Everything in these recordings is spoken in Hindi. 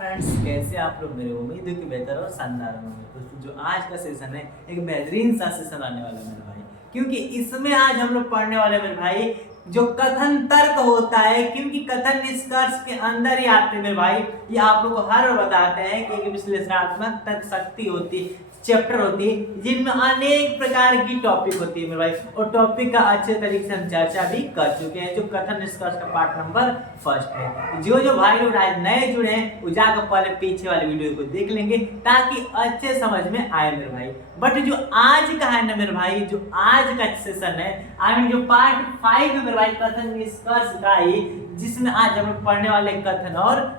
फ्रेंड्स, कैसे आप लोग? मेरे उम्मीद है कि बेहतर और शानदार होंगे। दोस्तों, जो आज का सेशन है एक बेहतरीन सा सेशन आने वाला है मेरे भाई, क्योंकि इसमें आज हम लोग पढ़ने वाले हैं मेरे भाई जो कथन तर्क होता है। क्योंकि कथन निष्कर्ष के अंदर ही आते हैं मेरे भाई। ये आप लोग को हर बार बताते हैं कि एक विश्लेषणात्मक तर्क शक्ति होती चैप्टर होती है जिनमें अनेक प्रकार की टॉपिक होती है मेरे भाई, और टॉपिक का अच्छे तरीके से हम चर्चा भी कर चुके हैं। जो कथन निष्कर्ष का पार्ट नंबर फर्स्ट है। जो भाई लोग आज नए जुड़े हैं वो जाकर पहले पीछे वाले वीडियो को देख लेंगे ताकि अच्छे समझ में आए मेरे भाई। बट जो आज का है ना मेरे भाई, जो आज का सेशन है आई मीन जो पार्ट 5 है मेरे भाई, कथन निष्कर्ष का ही, जिसमें आज हम लोग पढ़ने वाले कथन और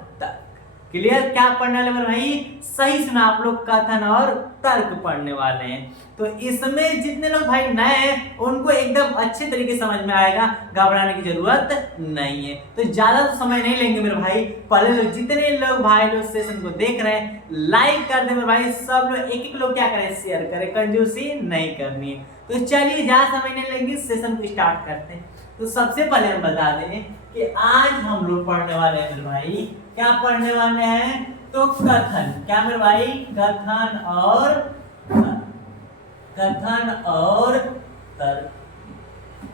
क्लियर। क्या पढ़ने वाले मेरे भाई? सही सुना आप लोग, कथन और तर्क पढ़ने वाले हैं। तो इसमें जितने लोग भाई नए हैं उनको एकदम अच्छे तरीके समझ में आएगा, घबराने की जरूरत नहीं है। तो ज्यादा तो समय नहीं लेंगे मेरे भाई। पहले लोग जितने लोग भाई लोग सेशन को देख रहे हैं लाइक कर दे मेरे भाई। सब लोग एक एक लोग क्या करें, शेयर करें, कंजूसी नहीं करनी है। तो चलिए ज्यादा समय नहीं लेंगे, सेशन को स्टार्ट करते हैं। तो सबसे पहले हम बता दें कि आज हम लोग पढ़ने वाले हैं मेरे भाई, क्या पढ़ने वाले हैं? तो कथन। क्या मेरे भाई? कथन और तर्क।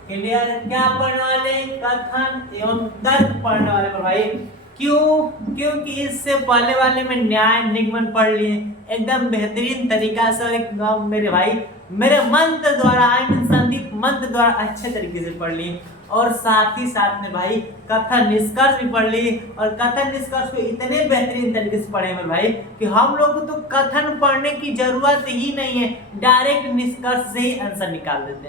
क्लियर? क्या पढ़ने वाले? कथन एवं तर्क पढ़ने वाले मेरे भाई। क्यों? क्योंकि इससे पहले वाले में न्याय निगमन पढ़ लिए एकदम बेहतरीन तरीका से, एकदम मेरे भाई मेरे मंत्र द्वारा आई मीन संदीप मंत्र द्वारा अच्छे तरीके से पढ़ लिए, और साथ ही साथ में भाई कथन निष्कर्ष भी पढ़ लिए। और कथन निष्कर्ष को इतने बेहतरीन तरीके से पढ़े मेरे भाई कि हम लोग को तो कथन पढ़ने की जरूरत ही नहीं है, डायरेक्ट निष्कर्ष से ही आंसर निकाल देते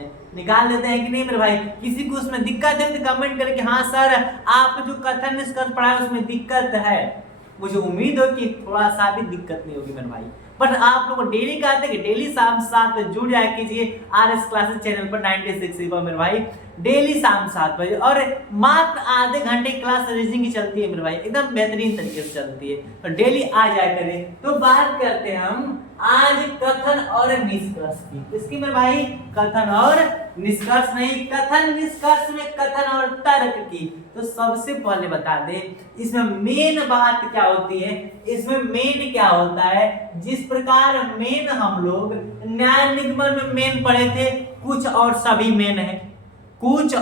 हैं कि नहीं मेरे भाई? किसी को उसमें दिक्कत है तो कमेंट करें कि हाँ सर आप जो कथन निष्कर्ष पढ़ाए उसमें दिक्कत है। मुझे उम्मीद हो कि थोड़ा सा भी दिक्कत नहीं होगी मेरे भाई। बट आप लोग डेली कहते हैं कि डेली शाम 7 बजे जुड़ जाया कीजिए RS क्लासेस चैनल पर 96 पर मेरे भाई, डेली शाम 7 बजे। और मात्र आधे घंटे क्लास रीजनिंग की चलती है मेरे भाई, एकदम बेहतरीन तरीके से चलती है, तो डेली आ जाया करें। तो बात करते हैं हम आज कथन और निष्कर्ष की। इसकी मेरे भाई कथन और निष्कर्ष नहीं, कथन निष्कर्ष में कथन और तर्क की। तो सबसे पहले बता दें इसमें मेन बात क्या होती है। इसमें मेन क्या होता है? जिस प्रकार मेन हम लोग न्याय निगमन में मेन पढ़े थे, कुछ और सभी मेन है, कुछ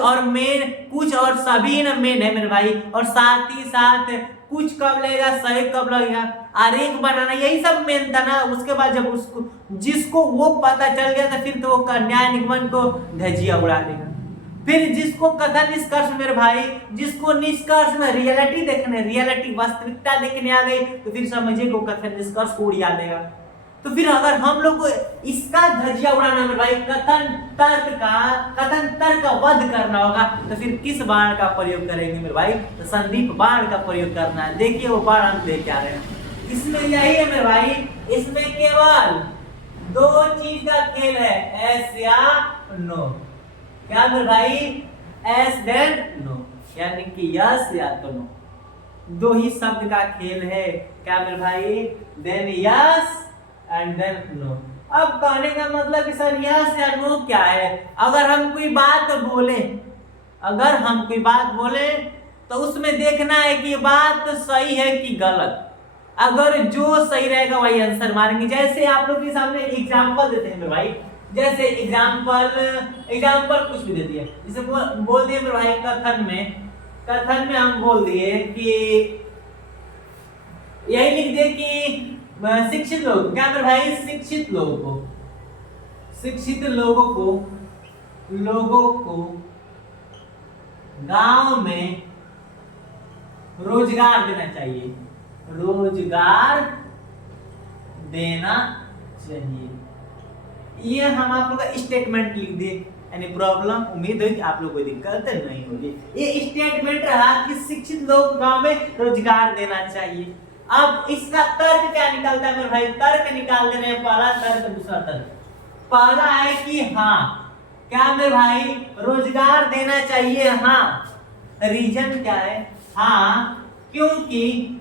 और सभी न मेन है मेरे भाई। और साथ ही साथ कुछ कब लगेगा, सही कब लगेगा, आरेख बनाना, यही सब मेन था ना। उसके बाद जब उसको जिसको वो पता चल गया था फिर तो वो न्याय निगमन को धजिया उड़ा देगा। फिर जिसको कथन निष्कर्ष मेरे भाई, जिसको निष्कर्ष में रियलिटी देखने, रियलिटी वास्तविकता देखने आ गई तो फिर समझिए को कथन निष्कर्ष को उड़ा देगा। तो फिर अगर हम लोग को इसका धजिया उड़ाना मेरे भाई, कथन तर्क का वध करना होगा, तो फिर किस बाण का प्रयोग करेंगे मेरे भाई? तो संदीप बाण का प्रयोग करना है। देखिए वो बाण हम लेके आ रहे हैं। इसमें यही है मेरे भाई, इसमें केवल दो चीज का खेल है, एस या नो। क्या मेरे भाई? एस देन नो, यानी कि यस या तो नो, दो ही शब्द का खेल है। क्या मेरे भाई? Then yes and then no. अब कहने का मतलब कि सर यस या नो क्या है? अगर हम कोई बात बोले तो उसमें देखना है कि बात सही है कि गलत। अगर जो सही रहेगा वही आंसर मारेंगे। जैसे आप लोग के सामने एग्जांपल देते हैं मेरे भाई, जैसे एग्जांपल कुछ भी दे दिया, जैसे बोल दिए मेरे भाई कथन में हम बोल दिए कि यही लिख दे कि शिक्षित लोग, क्या मेरे भाई? शिक्षित लोगों को गांव में रोजगार देना चाहिए, ये हम आप लोग का स्टेटमेंट लिख दिए। यानी प्रॉब्लम, उम्मीद है कि आप लोग को दिक्कत नहीं होगी। ये स्टेटमेंट रहा कि शिक्षित लोग गांव में रोजगार देना चाहिए। अब इसका तर्क क्या निकलता है मेरे भाई? तर्क निकाल देने हैं, पहला तर्क दूसरा तर्क। पहला है कि हाँ, क्या मेरे भाई? रोजगार देना चाहिए, हाँ। रीजन क्या है? हाँ क्योंकि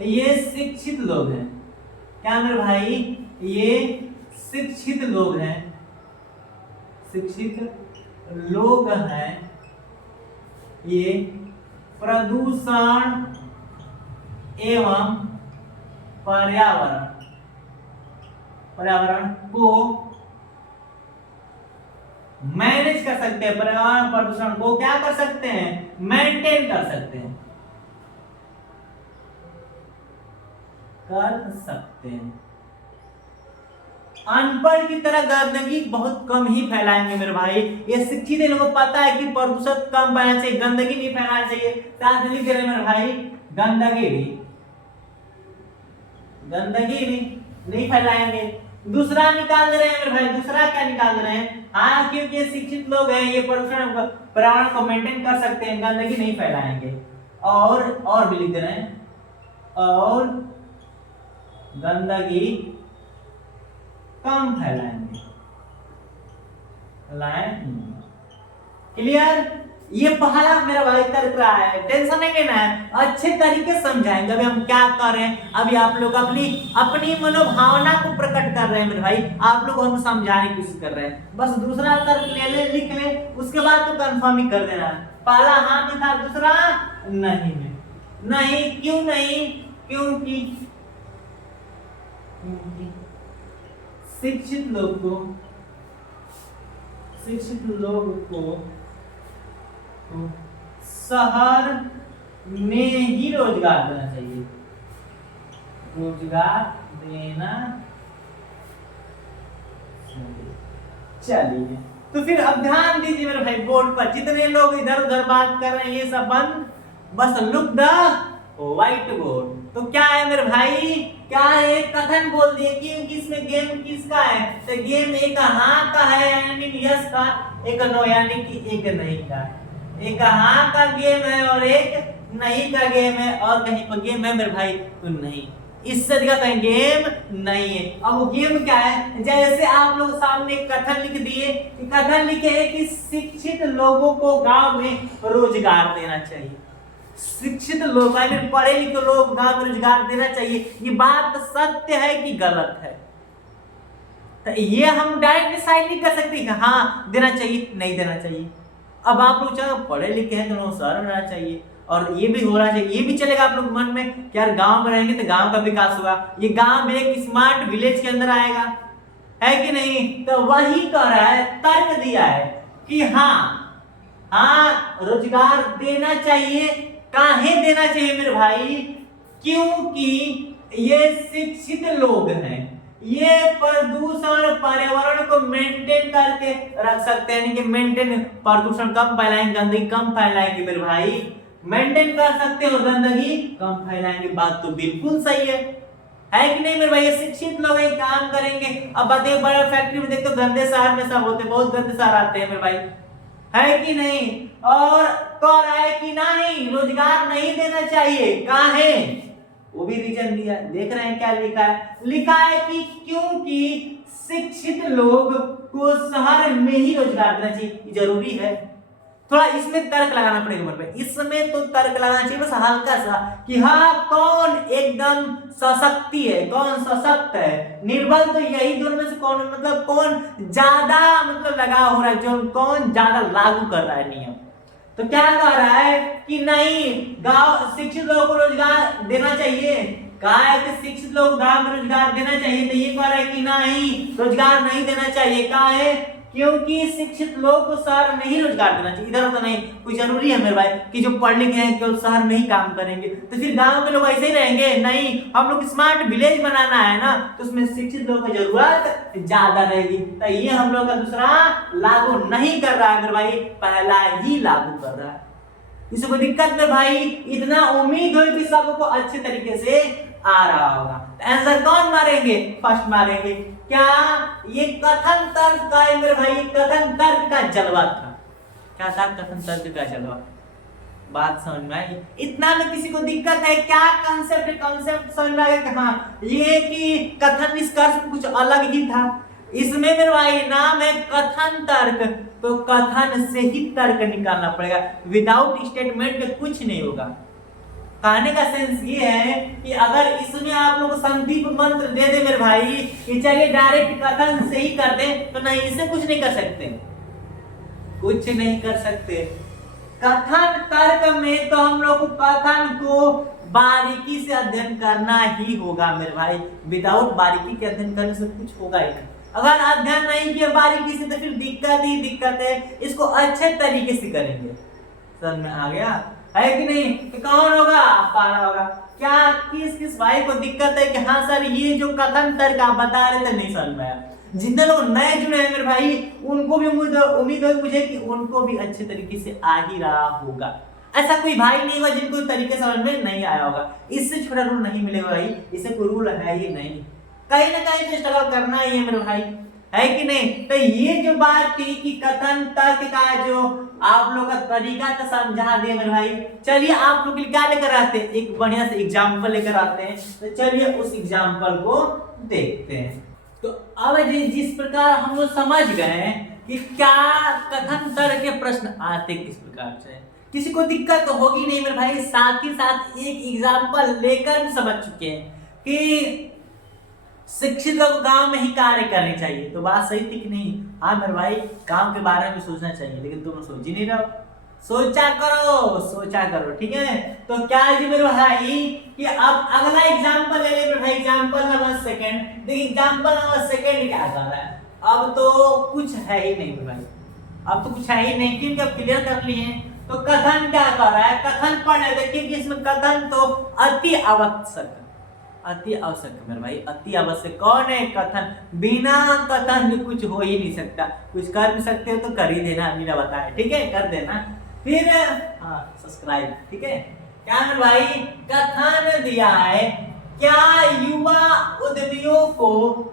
ये शिक्षित लोग हैं। क्या मेरे भाई? ये शिक्षित लोग हैं, ये प्रदूषण एवं पर्यावरण पर्यावरण को मैनेज कर सकते हैं, पर्यावरण प्रदूषण को क्या कर सकते हैं, मेंटेन कर सकते हैं, अनपढ़ की तरह गंदगी बहुत कम ही फैलाएंगे मेरे भाई। ये शिक्षित लोगों को पता है कि प्रदूषण कम फैलाना चाहिए, गंदगी नहीं फैलाना चाहिए। साथ लिख रहे मेरे भाई गंदगी भी नहीं फैलाएंगे। दूसरा निकाल रहे हैं मेरे भाई, दूसरा क्या निकाल रहे हैं, हाँ क्योंकि शिक्षित लोग हैं ये प्रदूषण पर्यावरण को मेंटेन कर सकते हैं, गंदगी नहीं फैलाएंगे। और भी लिख रहे हैं, और गंदगी कम फैलाएंगे। क्लियर? ये पहला मेरा भाई तर्क रहा है, टेंशन नहीं लेना है, अच्छे तरीके से समझाएंगे। अभी हम क्या कर रहे हैं, अभी आप लोग अपनी मनोभावना को प्रकट कर रहे हैं मेरे भाई, आप लोग हम समझाने की कोशिश कर रहे हैं। बस दूसरा तर्क ले ले, लिख ले, उसके बाद तो कंफर्म ही कर देना। पहला हाँ में था, दूसरा नहीं में। नहीं क्यों नहीं? क्योंकि शिक्षित लोग को शहर में ही रोजगार देना चाहिए, चलिए तो फिर अब ध्यान दीजिए मेरे भाई बोर्ड पर, जितने लोग इधर उधर बात कर रहे हैं ये सब बंद, बस लुक द व्हाइट बोर्ड। तो क्या है मेरे भाई, क्या है, कथन बोल दिए कि इसमें गेम किसका है, तो गेम एक हाँ का है यानी यस का, एक नो यानी कि एक नहीं का। एक हाँ का गेम है और एक नहीं का गेम है, और कहीं पर गेम है मेरे भाई तो नहीं, इससे दिखा कहीं गेम नहीं है। अब वो गेम क्या है, जैसे आप लोग सामने कथन लिख दिए, कथन लिखे है कि शिक्षित लोगों को गांव में रोजगार देना चाहिए। शिक्षित लोग पढ़े लिखे लोग गांव में रोजगार देना चाहिए, ये बात सत्य है कि गलत है? तो ये हम डायरेक्ट डिसाइड नहीं कर सकते कि हाँ देना चाहिए नहीं देना चाहिए। अब आप लोग चाहे पढ़े लिखे हैं तो शहर में रहना चाहिए, और ये भी होना चाहिए, ये भी चलेगा आप लोग मन में कि यार गांव में रहेंगे तो गांव का विकास होगा, ये गांव में एक स्मार्ट विलेज के अंदर आएगा, है कि नहीं? तो वही कह रहा है, तर्क दिया है कि हाँ रोजगार देना चाहिए। काहे देना चाहिए मेरे भाई? क्योंकि ये शिक्षित लोग हैं, ये प्रदूषण पर्यावरण को मेंटेन करके रख सकते हैं, कि मेंटेन, प्रदूषण कम फैलाएंगे, गंदगी कम फैलाएंगे मेरे भाई, मेंटेन कर सकते हो, गंदगी कम फैलाएंगे। बात तो बिल्कुल सही है कि नहीं मेरे भाई? ये शिक्षित लोग ये काम करेंगे। अब बताइए बड़े फैक्ट्री में देखते हो गंदे शहर में सब होते, बहुत गंदे शहर आते हैं मेरे भाई, है कि नहीं? और कह रहा है कि नहीं रोजगार नहीं देना चाहिए, काहे? वो भी रीजन दिया, देख रहे हैं क्या लिखा है? लिखा है कि क्योंकि शिक्षित लोग को शहर में ही रोजगार देना चाहिए। जरूरी है, थोड़ा इसमें तर्क लगाना पड़ेगा मेरे भाई, इसमें तो तर्क लगाना चाहिए बस हल्का सा, कि हाँ कौन एकदम सशक्ति है, कौन सशक्त है, निर्बल तो यही दोनों में से कौन, मतलब कौन ज्यादा मतलब लगाव हो रहा है, जो कौन ज्यादा लागू कर रहा है नियम। तो क्या कह रहा है कि नहीं गांव शिक्षित लोगों को रोजगार देना चाहिए, कहा है कि शिक्षित लोग गांव में रोजगार देना चाहिए, तो ये कह रहा है कि नहीं रोजगार नहीं देना चाहिए। कहा है क्योंकि शिक्षित लोग को शहर में ही रोजगार देना चाहिए, इधर तो नहीं। कोई जरूरी है मेरे भाई कि जो पढ़ लिखे हैं केवल शहर में ही काम करेंगे, तो फिर गांव के लोग ऐसे ही रहेंगे? नहीं, हम लोग स्मार्ट विलेज बनाना है ना, तो उसमें शिक्षित लोगों की जरूरत ज्यादा रहेगी। तो ये हम लोग का दूसरा लागू नहीं कर रहा है मेरे भाई, पहला ही लागू कर रहा है। इसको दिक्कत में भाई इतना उम्मीद हो कि सबको अच्छे तरीके से आ रहा होगा। आंसर कौन मारेंगे? फर्स्ट मारेंगे। क्या ये कथन तर्क का है मेरे भाई, कथन तर्क का जलवा था। क्या था कथन तर्क का जलवा? बात समझ में आई? इतना में किसी को दिक्कत है क्या? कंसेप्ट समझ में आ गया? हाँ, ये कि कथन निष्कर्ष कुछ अलग ही था। इसमें मेरे भाई नाम है कथन तर्क, तो कथन से ही तर्क निकालना पड़ेगा, विदाउट स्टेटमेंट के कुछ नहीं होगा। कहने का सेंस ये है कि अगर इसमें आप लोग संदीप मंत्र दे दे मेरे भाई कि चलिए डायरेक्ट कथन से ही कर दे, तो नहीं, इसे कुछ नहीं कर सकते, कथन तर्क में तो हम लोग कथन को बारीकी से अध्ययन करना ही होगा मेरे भाई। विदाउट बारीकी के अध्ययन करने से कुछ होगा ही नहीं। अगर अध्ययन नहीं किया बारीकी से तो फिर दिक्कत ही दिक्कत है। इसको अच्छे तरीके से करेंगे। समझ में आ गया है कि नहीं? कि कौन होगा? पारा होगा। क्या किस किस भाई को दिक्कत है कि हाँ सर ये जो कथन तर्क आप बता रहे थे नहीं समझ में आया? जितने लोग नए जुड़े हैं मेरे भाई उनको भी उम्मीद है मुझे कि उनको भी अच्छे तरीके से आ ही रहा होगा। ऐसा कोई भाई नहीं होगा जिनको तरीके समझ में नहीं आया होगा। इससे छोटा रूल नहीं मिलेगा भाई, इससे कोई रूल है ही नहीं। कहीं ना कहीं तो स्ट्रगल करना ही है मेरे भाई, है कि नहीं? तो ये जो बात थी कि कथन तर्क का जो आप लोग का तरीका तो समझा दिया मेरे भाई। चलिए आप लोग क्या लेकर आते हैं, एक बढ़िया से एग्जाम्पल लेकर आते हैं। तो चलिए उस एग्जाम्पल को देखते हैं। तो अब जिस प्रकार हम लोग समझ गए कि क्या कथन तर्क के प्रश्न आते किस प्रकार से, किसी को दिक्कत तो होगी नहीं मेरे भाई। साथ ही साथ एक एग्जाम्पल लेकर भी समझ चुके हैं कि शिक्षित लोग गांव में ही कार्य करने चाहिए। तो बात सही थी कि नहीं? हाँ मेरे भाई गांव के बारे में सोचना चाहिए, लेकिन तुम सोच ही नहीं रहो। सोचा करो, ठीक है? तो क्या जी मेरे भाई कि अब अगला एग्जांपल ले ले मेरे भाई, एग्जांपल नंबर सेकंड। देखिए एग्जांपल नंबर सेकंड क्या कर रहा है? अब तो कुछ है ही नहीं मेरे भाई, अब तो कुछ है ही नहीं क्योंकि अब क्लियर कर लिए। तो कथन क्या कर रहा है? कथन पढ़ देखिए कि इसमें कथन तो अति आवश्यक मेरे भाई। अति आवश्यक कौन है? कथन। बिना कथन भी कुछ हो ही नहीं सकता। कुछ कर भी सकते हो तो कर ही देना, मेरा बताया, ठीक है? कर देना। फिर हाँ सब्सक्राइब, ठीक है? क्या मेरे भाई कथन दिया है, क्या युवा उद्यमियों को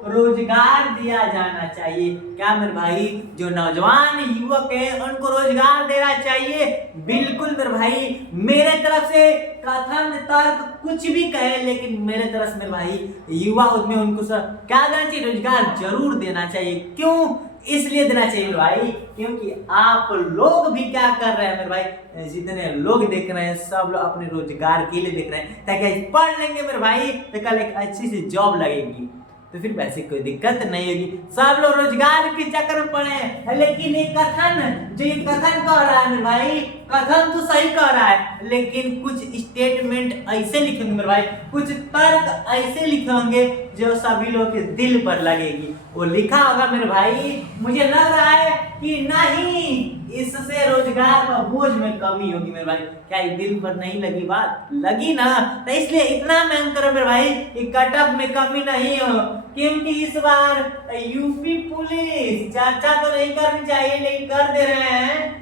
रोजगार दिया जाना चाहिए? क्या मेरे भाई जो नौजवान युवक है उनको रोजगार देना चाहिए? बिल्कुल मेरे भाई, मेरे तरफ से कथन तर्क कुछ भी कहे लेकिन मेरे तरफ से मेरे भाई युवा उद्यमी उनको क्या देना चाहिए? रोजगार जरूर देना चाहिए। क्यों इसलिए देना चाहिए मेरे भाई? क्योंकि आप लोग भी क्या कर रहे हैं मेरे भाई, जितने लोग देख रहे हैं सब लोग अपने रोजगार के लिए देख रहे हैं, ताकि पढ़ लेंगे मेरे भाई तो कल एक अच्छी सी जॉब लगेगी, तो फिर वैसे कोई दिक्कत नहीं होगी। सब लोग रोजगार के चक्कर में पड़े हैं, लेकिन ये कथन जो ये कथन कह रहा है मेरे भाई, कथन तो सही कह रहा है, लेकिन कुछ स्टेटमेंट ऐसे लिखेंगे मेरे भाई, कुछ तर्क ऐसे लिखे होंगे जो सभी लोग के दिल पर लगेगी। वो लिखा होगा मेरे भाई, मुझे लग रहा है कि नहीं इससे रोजगार का बोझ में कमी होगी मेरे भाई। क्या दिल पर नहीं लगी बात? लगी ना, तो इसलिए इतना मेहनत करो मेरे भाई कि कट ऑफ में कमी नहीं हो। क्योंकि इस बार यूपी पुलिस चर्चा तो नहीं करनी चाहिए लेकिन कर दे रहे हैं।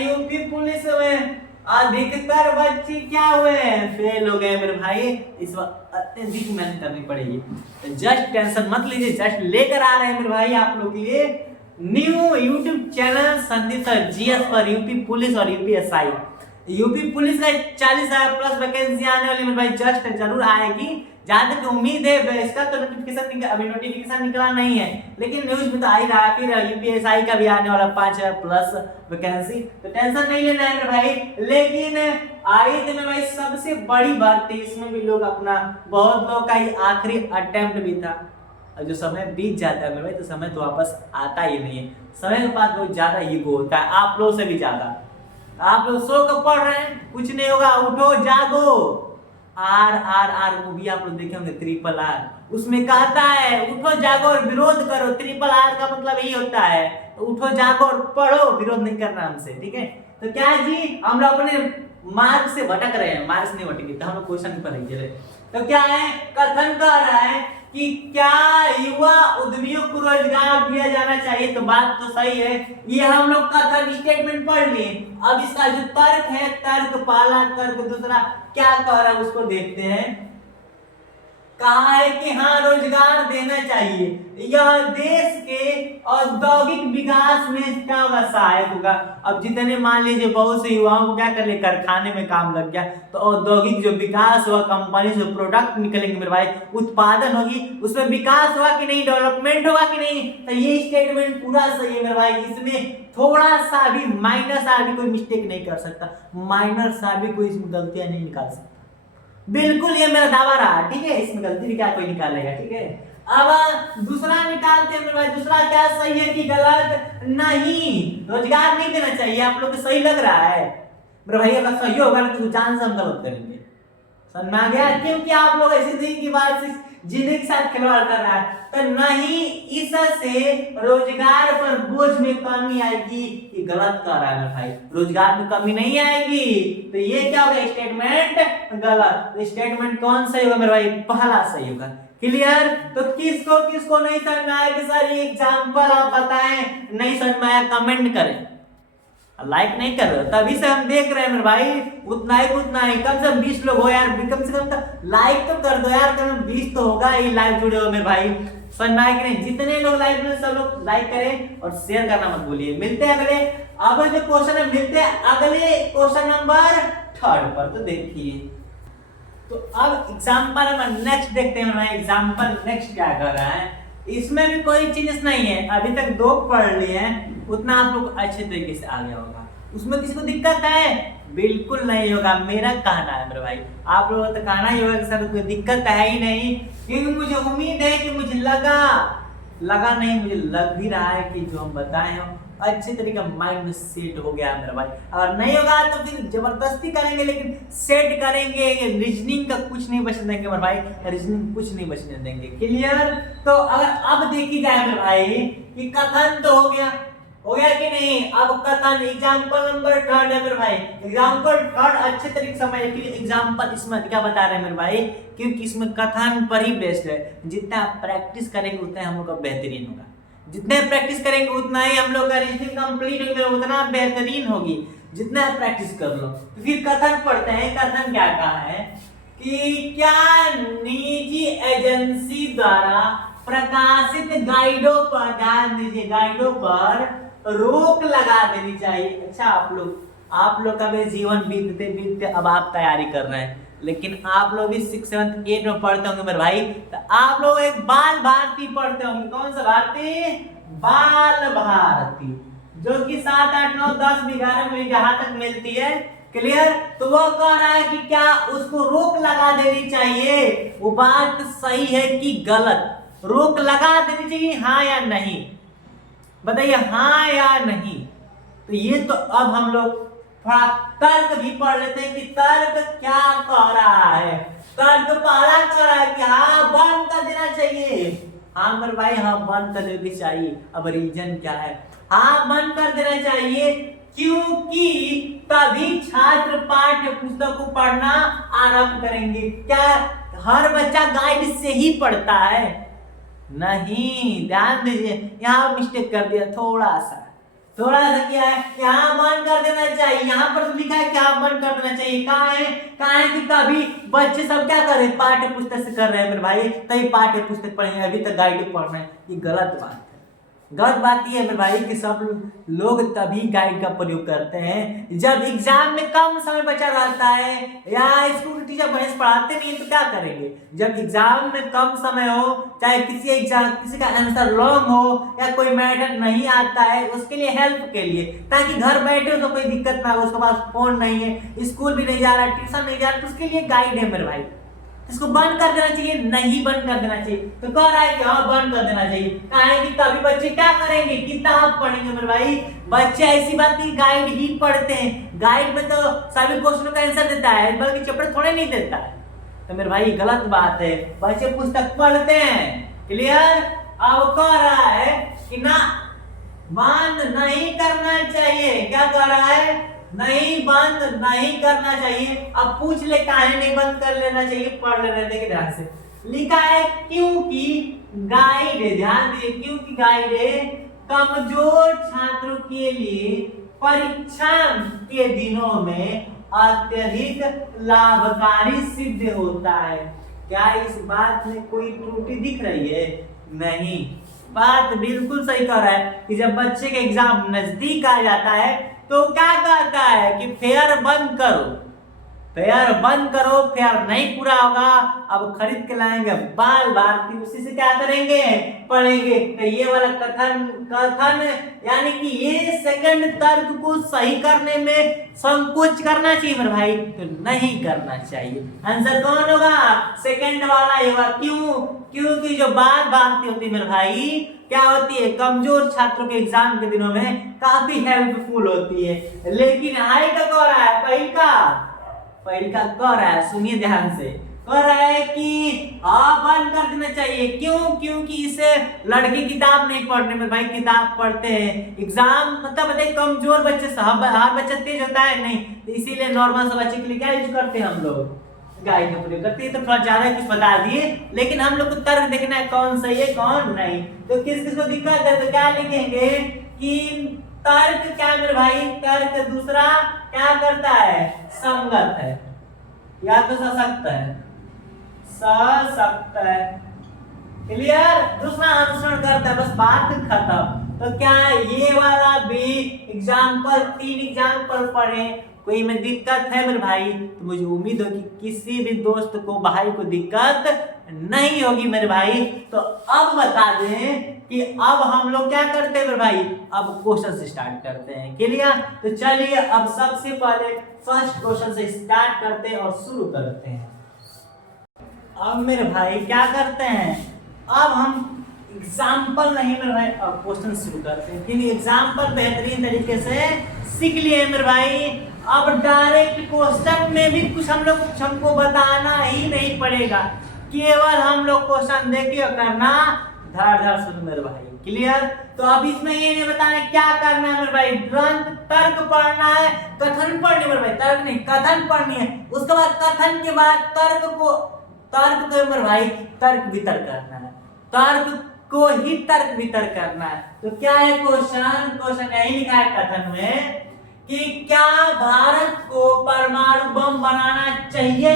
यूपी पुलिस में अधिकतर बच्चे क्या हुए हैं? फेल हो गए मेरे भाई। इस बार अत्यधिक मेहनत करनी पड़ेगी। जस्ट टेंशन मत लीजिए, जस्ट लेकर आ रहे हैं मेरे भाई आप लोग के लिए new YouTube channel Sandeep sir GS पर यूपी पुलिस और यूपीएसआई। यूपी पुलिस का 40,000 प्लस वैकेंसी आने वाली मेरे भाई, जस्ट जरूर आएगी। जहां तक उम्मीद है इसका तो नोटिफिकेशन निकला नहीं है, लेकिन न्यूज में तो आ ही रहा है। फिर यूपीएसआई का भी आने वाला 5,000 प्लस वैकेंसी, तो टेंशन नहीं लेना है मेरे भाई। लेकिन आई थी मेरे भाई सबसे बड़ी भर्ती, इसमें भी लोग अपना बहुत लोग का ही आखिरी अटेम्प्ट भी था। जो समय बीत जाता है मेरे भाई तो समय तो वापस आता ही नहीं है। समय के पास बहुत ज्यादा ईगो होता है, आप लोगों से भी ज्यादा। आप लोग सो कर पढ़ रहे हैं, कुछ नहीं होगा, उठो जागो। RRR मूवी आप लोग देखे होंगे, RRR, उसमें कहता है उठो जागो और विरोध करो। RRR का मतलब यही होता है, तो उठो जागो और पढ़ो, विरोध नहीं करना हमसे, ठीक है? तो क्या जी हम लोग अपने मार्ग से भटक रहे हैं, मार्ग से नहीं भटके, तो हम लोग क्वेश्चन पर नहीं चले। तो क्या है कथन कह रहा है कि क्या युवा उद्यमियों को रोजगार दिया जाना चाहिए? तो बात तो सही है, ये हम लोग कथन स्टेटमेंट पढ़ लिए। अब इसका जो तर्क है, तर्क पहला, तर्क दूसरा क्या कह रहा है उसको देखते हैं। कहा है कि हाँ रोजगार देना चाहिए, यह देश के औद्योगिक विकास में क्या होगा? सहायक होगा। अब जितने मान लीजिए बहुत से युवाओं को क्या कर ले, कारखाने में काम लग गया, तो औद्योगिक जो विकास हुआ, कंपनी से प्रोडक्ट निकलेंगे मेरे भाई, उत्पादन होगी, उसमें विकास होगा कि नहीं, डेवलपमेंट होगा कि नहीं? तो ये स्टेटमेंट पूरा सही है मेरे भाई। इसमें थोड़ा सा भी माइनर सा भी कोई मिस्टेक नहीं कर सकता, माइनर सा भी कोई इसमें गलतियां नहीं निकाल सकता। बिल्कुल ये मेरा दावा रहा, ठीक है? इसमें गलती भी क्या कोई निकालेगा, ठीक है? अब दूसरा निकालते हैं मेरे भाई, दूसरा क्या सही है कि गलत? नहीं, रोजगार नहीं देना चाहिए। आप लोग को सही लग रहा है मेरे भाई? अगर सही होगा तो जान से हम गलत करेंगे, समझ में आ गया? क्योंकि आप लोग ऐसी जिंदगी की बात से जिंदगी के साथ खिलवाड़ कर रहा है, तो नहीं इससे रोजगार पर बोझ में कमी आएगी। ये गलत कर रहा है मेरे भाई, रोजगार में कमी नहीं आएगी। तो ये क्या होगा? स्टेटमेंट गलत। स्टेटमेंट कौन सही होगा मेरे भाई? पहला सही होगा। क्लियर? तो किसको किसको नहीं समझ में आया कि सर ये एग्जाम्पल आप बताएं, नहीं समझ में आया कमेंट करें। लाइक नहीं कर रहे हो तभी से हम देख रहे हैं मेरे भाई, उतना ही कम से कम 20 लोग हो यार, कम से कम लाइक तो कर दो यार, कम 20 तो होगा ही लाइक जुड़े हो मेरे भाई। समझ में आया कि नहीं? जितने लोग लाइक जुड़े सब लोग लाइक करें और शेयर करना मत भूलिए। मिलते हैं अगले, अब जो क्वेश्चन है मिलते हैं अगले क्वेश्चन नंबर 3 पर। तो देखिए, तो अब एग्जाम्पल नंबर नेक्स्ट देखते हैं भाई, एग्जाम्पल नेक्स्ट क्या कर रहा है। इसमें भी कोई चेंजेस नहीं है, अभी तक 2 पढ़ लिए हैं, उतना आप लोग अच्छे तरीके से आ गया होगा। उसमें किसी को दिक्कत है? बिल्कुल नहीं होगा, मेरा कहना है मेरे भाई। आप लोगों को तो कहना ही होगा कि सर कोई दिक्कत है ही नहीं, क्योंकि मुझे उम्मीद है कि मुझे लगा नहीं, मुझे लग भी रहा है कि जो हम बताए हैं अच्छे तरीके माइंड में सेट हो गया है मेरा भाई। अगर नहीं होगा तो फिर जबरदस्ती करेंगे, लेकिन सेट करेंगे। रीजनिंग का कुछ नहीं बचने देंगे मेरे भाई, रीजनिंग कुछ नहीं बचने देंगे। क्लियर? तो अगर अब देखी जाए मेरे भाई कि कथन तो हो गया कि नहीं? अब कथन एग्जाम्पल नंबर 3 है मेरे भाई। एग्जाम्पल 3 अच्छे तरीके से समझ कि एग्जाम्पल इसमें क्या बता रहे हैं मेरे भाई, क्योंकि इसमें कथन पर ही बेस्ड है। जितना आप प्रैक्टिस करेंगे उतना हम लोग का बेहतरीन होगा, जितने प्रैक्टिस करेंगे उतना ही हम लोग का रीजनिंग कंप्लीट होगी, उतना बेहतरीन होगी, जितना आप प्रैक्टिस कर लो। तो फिर कथन पढ़ते हैं। कथन क्या कहा है कि क्या निजी एजेंसी द्वारा प्रकाशित गाइडों पर, ध्यान दीजिए, गाइडों पर रोक लगा देनी चाहिए। अच्छा, आप लोग का भी जीवन बीतते अब आप तैयारी कर रहे हैं, लेकिन आप लोग भी 6, 7, 8 में पढ़ते होंगे मेरे भाई। तो आप लोग एक बाल भारती पढ़ते होंगे। कौन सा भारती? बाल भारती, जो कि 7, 8, 9, 10, 11 में जहां तक मिलती है। क्लियर? तो वो कह रहा है कि क्या उसको रोक लगा देनी चाहिए। वो बात सही है कि गलत? रोक लगा देनी चाहिए, हाँ या नहीं? बताइए, हाँ या नहीं? तो ये तो अब हम लोग थोड़ा तर्क भी पढ़ लेते हैं कि तर्क क्या कह रहा है। तर्क पहला कह रहा है कि हाँ बंद कर देना चाहिए। हाँ मेरे भाई, हाँ बंद कर देनी चाहिए। अब रीजन क्या है? हाँ बंद कर देना चाहिए क्योंकि तभी छात्र पाठ्य पुस्तक को पढ़ना आरंभ करेंगे। क्या हर बच्चा गाइड से ही पढ़ता है? नहीं, ध्यान दीजिए, यहाँ मिस्टेक कर दिया थोड़ा सा क्या है, यहाँ बंद कर देना चाहिए। यहाँ पर तो लिखा है कि यहाँ बंद कर देना चाहिए। कहाँ है कि तभी बच्चे सब क्या कर रहे हैं? पाठ्य पुस्तक से कर रहे हैं मेरे भाई, तभी पाठ्य पुस्तक पढ़ेंगे, अभी तक गाइड पढ़ रहे हैं। ये गलत बात है। गलत बात ये है मेरे भाई कि सब लोग तभी गाइड का प्रयोग करते हैं जब एग्जाम में कम समय बचा रहता है, या स्कूल टीचर भैंस पढ़ाते नहीं तो क्या करेंगे। जब एग्जाम में कम समय हो, चाहे किसी का आंसर लॉन्ग हो या कोई मैटर नहीं आता है, उसके लिए हेल्प के लिए, ताकि घर बैठे तो कोई दिक्कत ना हो, उसके पास फोन नहीं है, स्कूल भी नहीं जा रहा, ट्यूशन नहीं जा रहा, तो उसके लिए गाइड है मेरे भाई। इसको बंद कर देना चाहिए? नहीं बंद कर देना चाहिए। तो कह रहा है कि हाँ बंद कर देना चाहिए। कहा है कि तभी बच्चे क्या करेंगे? किताब पढ़ेंगे मेरे भाई। बच्चे ऐसी बात नहीं, गाइड ही पढ़ते हैं। गाइड में तो सभी क्वेश्चनों का आंसर देता है, बल्कि चैप्टर थोड़े नहीं देता है। तो मेरे भाई गलत बात है, बच्चे पुस्तक पढ़ते हैं। क्लियर? अब कह रहा है कि ना बंद नहीं करना चाहिए। क्या कह रहा है? नहीं, बंद नहीं करना चाहिए। अब पूछ ले काहे नहीं बंद कर लेना चाहिए? पढ़ लेना चाहिए ध्यान से। लिखा है क्योंकि गाइड, ध्यान दिए, क्योंकि गाइड कमजोर छात्रों के लिए परीक्षा के दिनों में अत्यधिक लाभकारी सिद्ध होता है। क्या इस बात में कोई त्रुटि दिख रही है? नहीं, बात बिल्कुल सही कह रहा है कि जब बच्चे के एग्जाम नजदीक आ जाता है तो क्या कहता है कि फेयर बंद करो, फेयर नहीं पूरा होगा, अब खरीद के लाएंगे बाल भारती, उसी से क्या करेंगे? पढ़ेंगे। तो ये वाला कथन यानी कि ये सेकंड तर्क को सही करने में संकोच करना चाहिए मेरे भाई, तो नहीं करना चाहिए। आंसर कौन होगा? सेकंड वाला ही होगा। क्यों? क्योंकि जो बाल भारती होती है मेरे भाई, क्या होती है? कमजोर छात्रों के एग्जाम के दिनों में काफी हेल्पफुल होती है। लेकिन हाई का कह रहा है, पहली का पहले का कह रहा है, सुनिए ध्यान से, कह रहा है कि बंद कर देना चाहिए। क्यों? क्योंकि इसे लड़के किताब नहीं पढ़ने में भाई, किताब पढ़ते हैं। एग्जाम मतलब बताइए कमजोर बच्चे से, हर बच्चा तेज होता है नहीं, तो इसीलिए नॉर्मल सा बच्चे के लिए क्या यूज करते हैं हम लोग, गाय का प्रयोग करते हैं। तो थोड़ा ज्यादा कुछ बता दिए, लेकिन हम लोग को तर्क देखना है कौन सही है कौन नहीं। तो किस किस को दिक्कत है तो क्या लिखेंगे कि तर्क क्या मेरे भाई, तर्क दूसरा क्या करता है, संगत है या तो सशक्त है, सशक्त है। क्लियर? दूसरा अनुसरण करता है, बस बात खत्म। तो क्या ये वाला भी एग्जाम्पल, 3 एग्जाम्पल पढ़े, कोई में दिक्कत है मेरे भाई तो मुझे उम्मीद हो कि किसी भी दोस्त को, भाई को दिक्कत नहीं होगी मेरे भाई। तो अब बता दें कि अब हम लोग क्या करते हैं मेरे भाई, अब क्वेश्चन से स्टार्ट करते हैं। क्लियर? तो चलिए अब सबसे पहले फर्स्ट क्वेश्चन से स्टार्ट करते हैं और शुरू करते हैं। अब मेरे भाई क्या करते हैं, अब हम एग्जाम्पल नहीं मेरे भाई, अब क्वेश्चन शुरू करते हैं, क्योंकि एग्जाम्पल बेहतरीन तरीके से सीख लिए मेरे भाई। अब डायरेक्ट क्वेश्चन में भी कुछ हम लोग, कुछ हमको बताना ही नहीं पड़ेगा, केवल हम लोग क्वेश्चन देखिए करना धड़ धड़ सुन मेरे भाई। क्लियर? तो अब इसमें ये नहीं बताना क्या करना है मेरे भाई, ग्रंथ तर्क पढ़ना है, कथन पढ़नी मेरे भाई, तर्क नहीं कथन पढ़नी है। उसके बाद कथन के बाद तर्क मेरे भाई तर्क वितर्क करना है, तर्क को ही तर्क वितर्क करना है। तो क्या है क्वेश्चन, क्वेश्चन यही लिखा है कथन में कि क्या भारत को परमाणु बम बनाना चाहिए?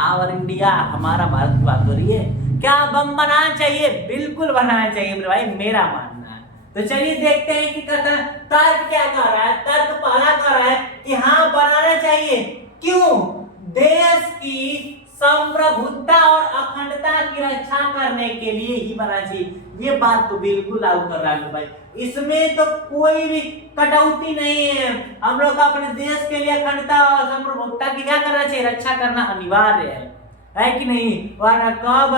आवर इंडिया, हमारा भारत की बात हो रही है, क्या बम बनाना चाहिए? बिल्कुल बनाना चाहिए मेरे भाई, मेरा मानना है। तो चलिए देखते हैं कि कथन तर्क क्या कह रहा है। तर्क पहला कह रहा है कि हाँ बनाना चाहिए। क्यों? देश की संप्रभुता और अखंडता की रक्षा करने के लिए ही बनाना चाहिए। ये बात तो बिल्कुल लागू कर रहा है भाई, इसमें तो कोई भी कटौती नहीं है। हम लोग अपने देश के लिए अखंडता और संप्रभुता की क्या करना चाहिए, रक्षा करना अनिवार्य है कि नहीं? वरना कब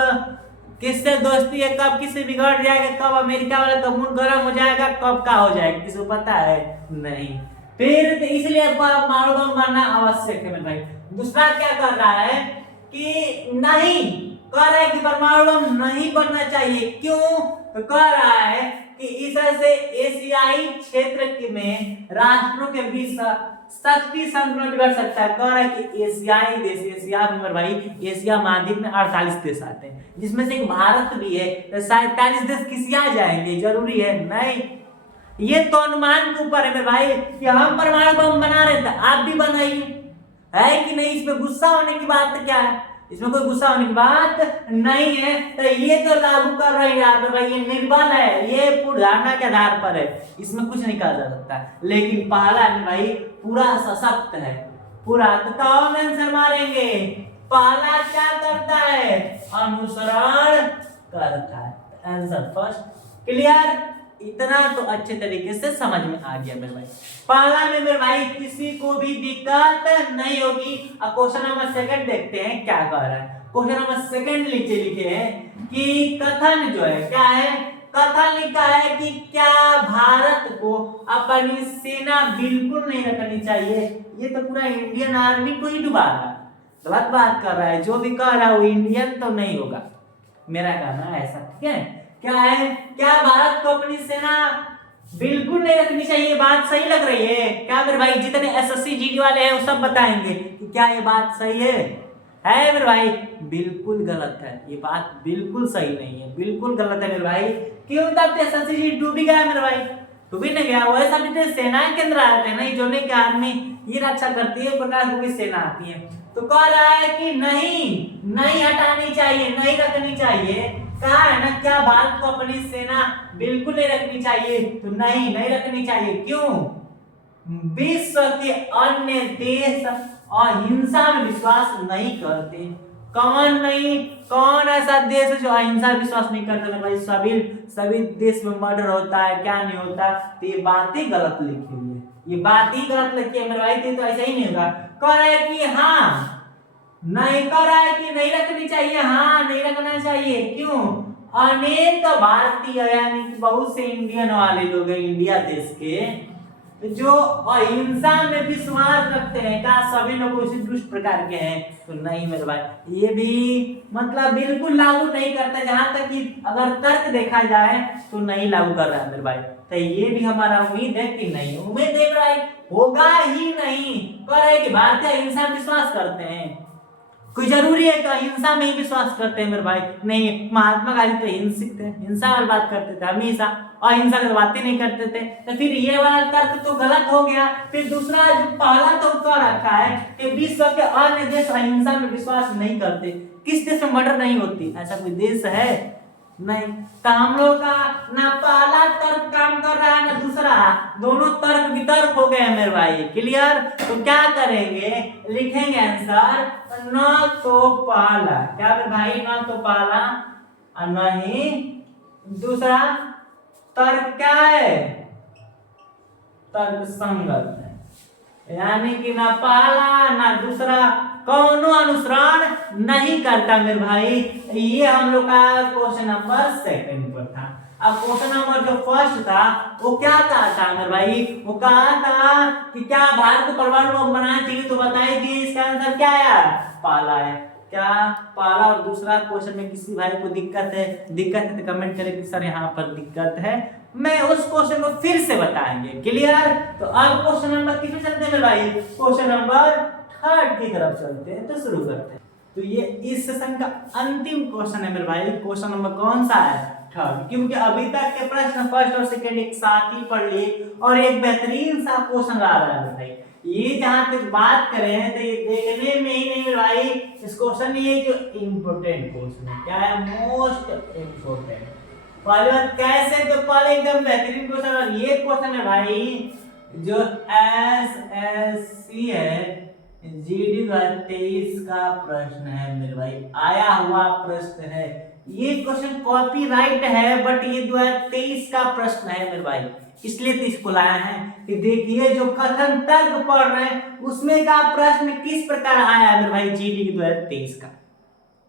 किससे दोस्ती है, कब किससे बिगड़ जाएगा, कब अमेरिका वाला का मूड गर्म हो जाएगा, कब का हो जाएगा, किसी को पता है नहीं। फिर तो इसलिए परमाणु बम बनना आवश्यक है मेरे भाई। दूसरा क्या कर रहा है कि नहीं, कह रहा है कि परमाणु बम नहीं बनना चाहिए। क्यों? तो कह रहा है कि इससे एशियाई क्षेत्र में राष्ट्रों के बीच शक्ति संतुलन बिगड़ सकता है। कह रहा है कि एशियाई देश, एशिया में भाई, एशिया महाद्वीप में 48 देश आते हैं, जिसमें से एक भारत भी है, तो 47 देश किसी आ जाएंगे, जरूरी है नहीं। ये तो अनुमान के ऊपर है मेरे भाई कि हम परमाणु बम बना रहे थे, आप भी बनाइए, है कि नहीं? इसमें गुस्सा होने की बात क्या है, इसमें कोई गुस्सा होने की बात नहीं है। तो ये तो लागू कर रहे हैं आप भाई, ये निर्बल है, ये पूर्वधारणा के आधार पर है, इसमें कुछ नहीं कहा जा सकता। लेकिन पहला में भाई पूरा सशक्त है पूरा। तो कौन आंसर मारेंगे? पहला क्या करता है, अनुसरण करता है। Answer first. क्लियर? इतना तो अच्छे तरीके से समझ में आ गया मेरे भाई। पहला में मेरे भाई किसी को भी दिक्कत नहीं होगी। अब क्वेश्चन नंबर सेकंड देखते हैं क्या कह रहा है। क्वेश्चन नंबर सेकंड लिखे हैं कि कथन जो है क्या है, कथन लिखा है कि क्या भारत को अपनी सेना बिल्कुल नहीं रखनी चाहिए। ये तो पूरा इंडियन आर्मी को ही डुबा रहा है, गलत बात कर रहा है। जो भी कह रहा है वो इंडियन तो नहीं होगा, मेरा कहना है ऐसा। ठीक है? क्या है, क्या भारत को अपनी सेना बिल्कुल नहीं रखनी चाहिए? बात सही लग रही है क्या मेरे भाई? जितने एसएससी जीडी वाले हैं वो सब बताएंगे कि क्या ये बात सही है मेरे भाई? बिल्कुल गलत है, ये बात बिल्कुल सही नहीं है, बिल्कुल गलत है मेरे भाई। क्यों? तब एसएससी जीडी डूबी गया मेरे भाई, डूबी नहीं गया। वो ऐसा भी सेनाएं केंद्र आते हैं नहीं, जो नहीं कि आर्मी ये रक्षा करती है, प्रकार की सेना आती है। तो कह रहा है कि नहीं हटानी चाहिए, नहीं रखनी चाहिए। कहा है ना, क्या भारत को अपनी सेना बिल्कुल नहीं रखनी चाहिए? तो नहीं रखनी चाहिए। क्यों? विश्व के अन्य देश अहिंसा में विश्वास नहीं करते। कौन ऐसा देश है जो अहिंसा विश्वास नहीं करता? भाई सभी देश में मर्डर होता है, क्या नहीं होता? तो ये बात ही गलत लिखी हुई है, ये बात ही गलत लिखी है मेरे भाई। तो ऐसा ही नहीं होगा। कह रहा है कि हाँ नहीं, कह रहा है कि नहीं रखनी चाहिए, हाँ नहीं रखना चाहिए। क्यों? अनेक भारतीय यानी बहुत से इंडियन वाले लोग हैं, इंडिया देश के, जो अहिंसा में विश्वास रखते हैं, क्या सभी लोग उसी दुष्ट प्रकार के हैं? तो नहीं मेरे भाई, ये भी मतलब बिल्कुल लागू नहीं करते। जहां तक कि अगर तर्क देखा जाए तो नहीं लागू कर रहा है मेरे भाई। तो ये भी हमारा उम्मीद है कि नहीं, उम्मीद है भाई होगा ही नहीं। कह रहे कि भारतीय अहिंसा में विश्वास करते हैं, कोई जरूरी है कि अहिंसा में ही विश्वास करते हैं मेरे भाई? नहीं, महात्मा गांधी तो हिंसित थे, हिंसा वाली बात करते थे हमेशा, अहिंसा की बातें नहीं करते थे। तो फिर ये वाला तर्क तो गलत हो गया। फिर दूसरा जो पहला तो कह रखा है कि विश्व के अन्य देश अहिंसा में विश्वास नहीं करते। किस देश में मर्डर नहीं होती? ऐसा कोई देश है? नहीं। तो हम लोग का ना पहला तर्क काम कर रहा है ना दूसरा, दोनों तर्क वितर्क हो गए हैं मेरे भाई। क्लियर? तो क्या करेंगे, लिखेंगे आंसर न तो पहला, क्या मेरे भाई, न तो पहला और नहीं दूसरा तर्क क्या है, तर्क संगत है। यानी कि ना पहला ना दूसरा कौनो अनुसरण नहीं करता मेरे भाई। ये हम लोग का क्वेश्चन नंबर सेकंड पर था। अब क्वेश्चन नंबर जो फर्स्ट था वो क्या कहा था मेरे भाई? वो कहा था कि क्या भारत को परमाणु बम बनाना चाहिए? तो बताइए इसका आंसर क्या है? पहला है। क्या पहला? और दूसरा क्वेश्चन में किसी भाई को दिक्कत है तो कमेंट करें कि सर यहाँ पर दिक्कत है, मैं उस क्वेश्चन को फिर से बताएंगे। क्लियर? तो अब क्वेश्चन नंबर किस में चलते हैं मेरे भाई? क्वेश्चन नंबर थर्ड की तरफ चलते हैं। तो शुरू करते हैं। तो ये इस सेशन का अंतिम क्वेश्चन है मेरे भाई। क्वेश्चन नंबर कौन सा है? थर्ड। क्योंकि अभी तक के प्रश्न फर्स्ट और सेकंड एक साथ ही पढ़ लिए और एक बेहतरीन सा क्वेश्चन आ रहा है भाई। ये जहां तक बात करें तो ये देखने में ही नहीं मेरे भाई, इस क्वेश्चन ये जो इम्पोर्टेंट क्वेश्चन है, क्या है? Most important. पहले बात कैसे, तो पहले एकदम बेहतरीन क्वेश्चन। और ये क्वेश्चन है भाई जो SSC है, GD 2023 का प्रश्न है मेरे भाई, आया हुआ प्रश्न है। ये क्वेश्चन कॉपीराइट है बट ये 2023 का प्रश्न है मेरे भाई, इसलिए तो इसको लाया है कि देखिए जो कथन तर्क पढ़ रहे हैं उसमें का प्रश्न किस प्रकार आया है मेरे भाई, GD 2023 का।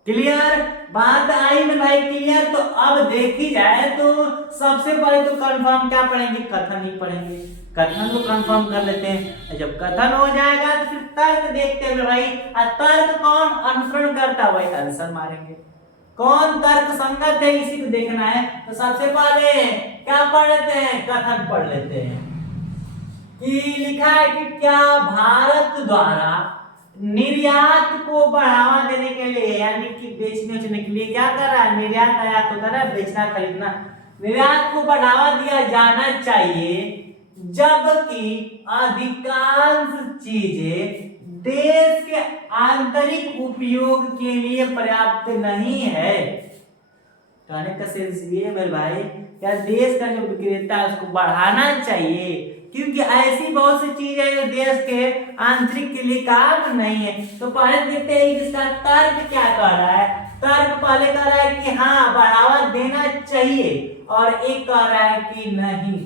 क्लियर? बात आई मेरे भाई क्लियर? तो अब देखी जाए तो सबसे पहले तो कंफर्म क्या पढ़ेंगे? कथन ही पढ़ेंगे। कथन को कंफर्म कर लेते हैं। जब कथन हो जाएगा तो फिर तर्क देखते हैं मेरे भाई। और तर्क कौन अनुसरण करता है भाई, आंसर मारेंगे। कौन तर्क संगत है इसी को देखना है। तो सबसे पहले क्या पढ़ लेते हैं? कथन पढ़ लेते हैं कि लिखा है कि क्या भारत द्वारा निर्यात को बढ़ावा देने के लिए, यानी कि बेचने के लिए क्या कर रहा है? निर्यात आयात होता है, बेचना खरीदना। निर्यात को बढ़ावा दिया जाना चाहिए जबकि अधिकांश चीजें देश के आंतरिक उपयोग के लिए पर्याप्त नहीं है। कहने का सेंस ये मेरे भाई, क्या देश का जो विक्रेता है उसको बढ़ाना चाहिए, क्योंकि ऐसी बहुत सी चीजें जो देश के आंतरिक के लिए काम नहीं है। तो पहले देखते हैं इसका तर्क क्या कह रहा है। तर्क पहले कह रहा है कि हाँ बढ़ावा देना चाहिए, और एक कह रहा है कि नहीं।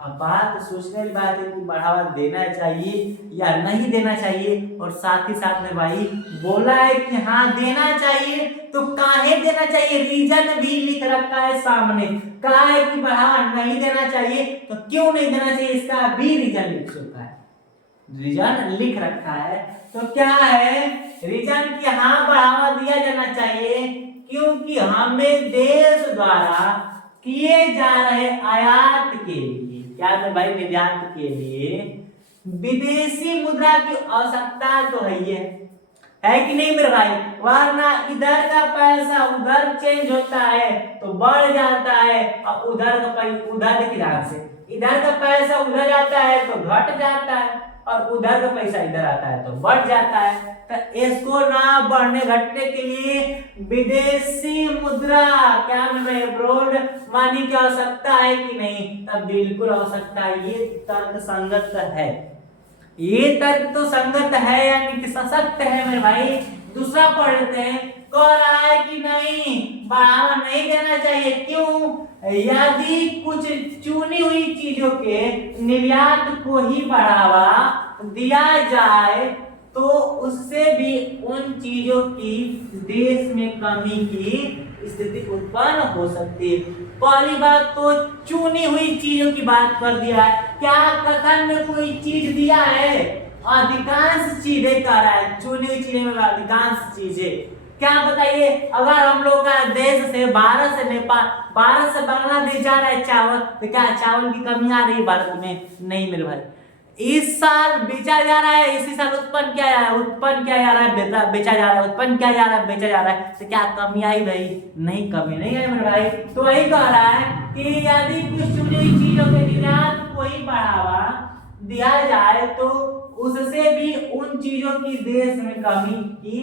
अब बात सोचने वाली बात है कि बढ़ावा देना चाहिए या नहीं देना चाहिए, और साथ ही साथ में भाई बोला है कि हाँ देना चाहिए। तो काहे देना चाहिए, रीजन भी लिख रखा है सामने। कहा है कि बढ़ावा नहीं देना चाहिए, तो क्यों नहीं देना चाहिए इसका भी रीजन लिख सकता है, रीजन लिख रखा है। तो क्या है रीजन कि हाँ बढ़ावा दिया जाना चाहिए क्योंकि हमें देश द्वारा किए जा रहे आयात के लिए, क्या है भाई, निर्यात के लिए विदेशी मुद्रा की आवश्यकता तो है कि नहीं मेरे भाई? वरना इधर का पैसा उधर चेंज होता है तो बढ़ जाता है, और उधर का पैसा उधर की राह से इधर का पैसा उधर जाता है तो घट जाता है, और उधर का पैसा इधर आता है तो बढ़ जाता है। तो इसको ना बढ़ने घटने के लिए विदेशी मुद्रा, क्या मेरे ब्रॉड मनी की आवश्यकता है कि नहीं? तब बिल्कुल आवश्यकता है। ये तर्क संगत है, ये तर्क तो संगत है, यानी कि सशक्त है मेरे भाई। दूसरा पढ़ लेते हैं। कह रहा है कि नहीं बढ़ावा नहीं देना चाहिए, क्यों? यदि कुछ चुनी हुई चीजों के निर्यात को ही बढ़ावा दिया जाए तो उससे भी उन चीजों की देश में कमी की स्थिति उत्पन्न हो सकती है। पहली बात तो चुनी हुई चीजों की बात कर दिया है क्या कथन में कोई चीज दिया है? अधिकांश चीजें कह रहा है, चुनी हुई चीजें में अधिकांश चीजें। क्या बताइए, अगर हम लोग का देश से भारत से नेपाल, भारत से बांग्लादेश जा रहा है चावल, तो क्या चावल की कमी आ रही है भारत में? नहीं मेरे भाई। इस साल बेचा जा रहा है, इसी साल उत्पन्न किया जा रहा है, उत्पन्न किया जा रहा है, बेचा जा रहा है, उत्पन्न किया जा रहा है, बेचा जा रहा है, तो क्या कमी आई भाई? नहीं, कमी नहीं आई मेरे भाई। तो वही कह रहा है कि यदि कुछ चुनी हुई चीजों के निर्यात को ही बढ़ावा दिया जाए तो उससे भी उन चीजों की देश में कमी की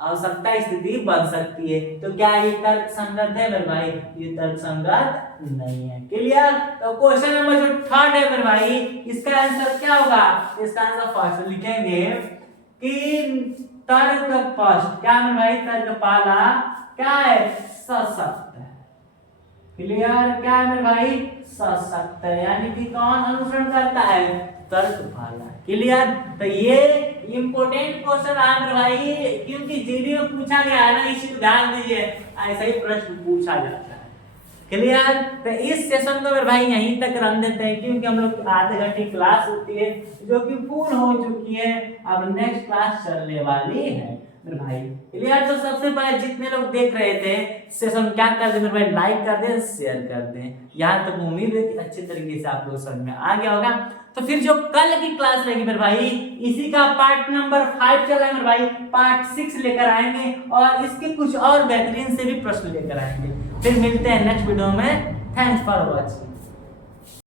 आवश्यकता स्थिति बन सकती है। तो क्या ये तर्क संगत है मेरे भाई? ये तर्क संगत नहीं है। क्लियर? तो क्वेश्चन नंबर जो थर्ड है मेरे भाई, इसका आंसर क्या होगा? इसका आंसर फर्स्ट लिखेंगे कि तर्क फर्स्ट क्या मेरे भाई? तर्क पहला क्या है? सशक्त है। क्लियर? क्या है मेरे भाई? सशक्त है, यानी कि कौन अनुसरण करता है? तर्क पहला। क्लियर? तो ये इंपोर्टेंट क्वेश्चन है मेरे भाई, क्योंकि जीडी में पूछा गया है ना, इसी को ध्यान दीजिए, ऐसा ही प्रश्न पूछा जाता है। क्लियर? तो इस सेशन को मेरे भाई यहीं तक रख देते हैं, क्योंकि हम लोग आधे घंटे क्लास होती है जो कि पूर्ण हो चुकी है, अब नेक्स्ट क्लास चलने वाली है मेरे भाई। क्लियर? तो सबसे पहले जितने लोग देख रहे थे सेशन, क्या कर दे मेरे भाई? लाइक कर दे, शेयर कर दे। यहाँ तक उम्मीद है कि अच्छे तरीके से आप लोग समझ में आ गया होगा। तो फिर जो कल की क्लास रहेगी मेरे भाई, इसी का पार्ट नंबर 5 चल रहा है मेरे भाई, पार्ट 6 लेकर आएंगे और इसके कुछ और बेहतरीन से भी प्रश्न लेकर आएंगे। फिर मिलते हैं नेक्स्ट वीडियो में। Thanks for watching.